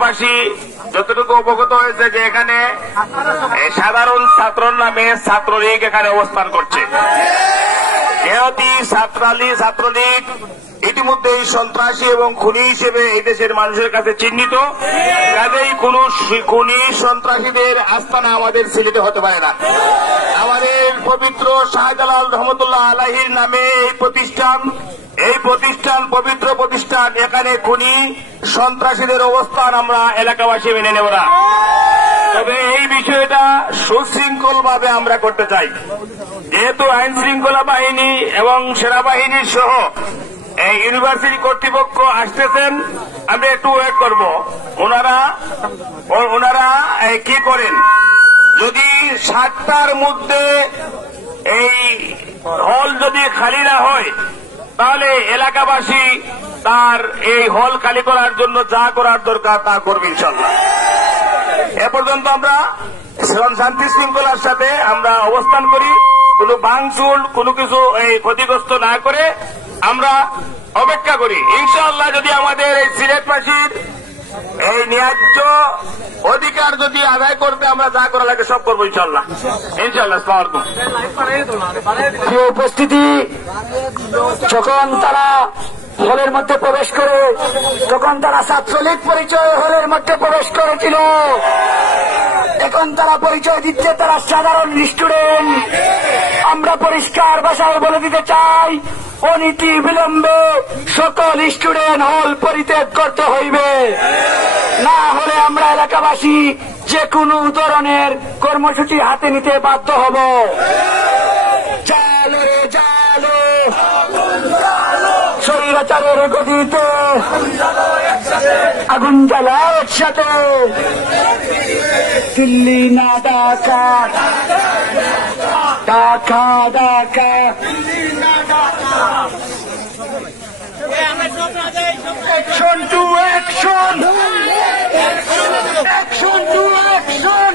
এলাকাবাসী যতটুকু অবগত হয়েছে যে এখানে সাধারণ ছাত্র নামে ছাত্রলীগ এখানে অবস্থান করছে। যেহেতু ছাত্রলীগ ইতিমধ্যেই সন্ত্রাসী এবং খুনি হিসেবে এই দেশের মানুষের কাছে চিহ্নিত, কাজেই কোন খুনি সন্ত্রাসীদের আস্তানা আমাদের সিলেটে হতে পারে না। আমাদের পবিত্র শাহজালাল রহমতুল্লাহ আলাইহির নামে এই প্রতিষ্ঠান পবিত্র প্রতিষ্ঠান, এখানে খুনি সন্ত্রাসীদের অবস্থান আমরা এলাকাবাসী মেনে নেব না। তবে এই বিষয়টা সুশৃঙ্খল ভাবে আমরা করতে চাই। যেহেতু আইন শৃঙ্খলা বাহিনী এবং সেনাবাহিনীর সহ এই ইউনিভার্সিটি কর্তৃপক্ষ আসতেছেন, আমরা একটু ওয়েট করব। ওনারা কি করেন, যদি 7টার মধ্যে এই হল যদি খালি না হয় তাহলে এলাকাবাসী তার এই হল খালি করার জন্য যা করার দরকার তা করবে ইনশাল্লাহ। এ পর্যন্ত আমরা শান্তি শৃঙ্খলার সাথে আমরা অবস্থান করি, কোনো ভাঙচুর কোনো কিছু এই ক্ষতিগ্রস্ত না করে আমরা অপেক্ষা করি। ইনশাআল্লাহ যদি আমাদের এই সিলেটবাসীর এই ন্যায্য অধিকার যদি আদায় করতে আমরা যা করা লাগে সব করবো ইনশাআল্লাহ। উপস্থিতি, যখন তারা হলের মধ্যে প্রবেশ করে, তখন তারা ছাত্রলীগ পরিচয় হলের মধ্যে প্রবেশ করেছিল, এখন তারা পরিচয় দিচ্ছে তারা সাধারণ স্টুডেন্ট। আমরা পরিষ্কার ভাষায় বলে দিতে চাই, অনীতি বিলম্বে সকল স্টুডেন্ট হল পরিত্যাগ করতে হইবে, না হলে আমরা এলাকাবাসী যে কোনো ধরনের কর্মসূচি হাতে নিতে বাধ্য হব। জালো জালো স্বৈরাচারের গতিতে আগুন জ্বালা একসাথে, দিল্লি না Dhaka, Dhaka Dhaka. Action to action! Action to action!